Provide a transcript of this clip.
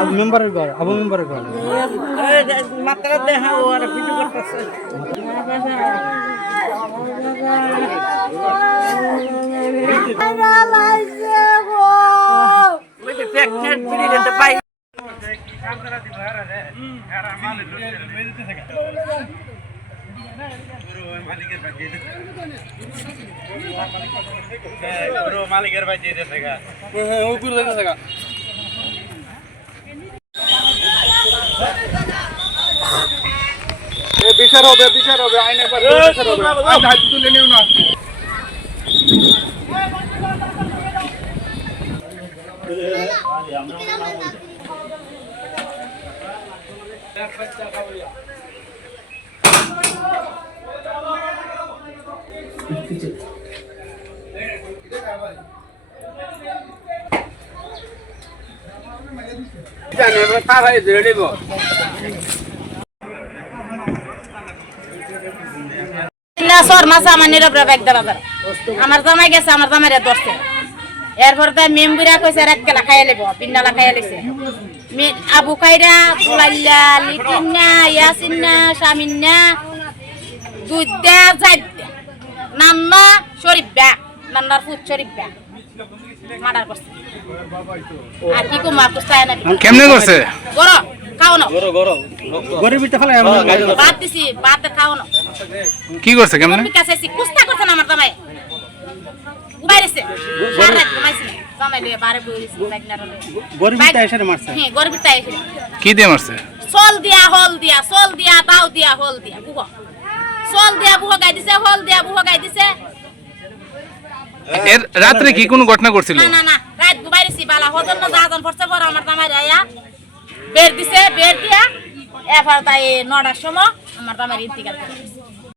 আবু মেম্বারের ঘর, আবু মেম্বারের ঘর। মাত্রা দেখা ওরা ভিডিও করতেছে। মালিকের ভাই দিয়ে দেখা বিচার হবে আইনে তুলে নিও না। আমার জামাই গেছে, আমার জামাই ধরছে। এরপর তাই মেম্বুরা কইছে এক কেলা খাইয়া লেব, পিন্ডালা খাইয়া লেছে। আবু খাইরা বুলাইলা লিটিনা ইয়াসিনা শামিনা দুইটা যাইতে নান্না শরীফা নান্নার ফুট শরীফা মার্ডার করছে। আর কি কো মাপ চায় না কেমনে করছে? গরো খাওনো গরিব বিটা ফেলাই বাদ দিছি, বাদ খাওনো। কি করছে কেমনে? আমি কাছে কুস্তা করছে না আমার জামাই বাইরেছে সারা রাত ঘুমাইছে জামাই লয়ে বারে বইছে বাইকনার লয়ে গরিব বিটা এসে মারছে। হ্যাঁ গরিব বিটা এসে কি দিয়ে মারছে? চল দিয়া হল দিয়া চল দিয়া দাও দিয়া হল দিয়া বুহ চল দিয়া বুহ গাই দিছে হল দিয়া বুহ গাই দিছে। এর রাতে কি কোনো ঘটনা করছিল? না না না রাত বাইরেছি বালা হজন না জাহাজন পড়ছে পর আমার জামাই আয়া বের দিছে বের দিয়া এফার তাই 9টার সময় আমার জামাই ইন্তিকাল করে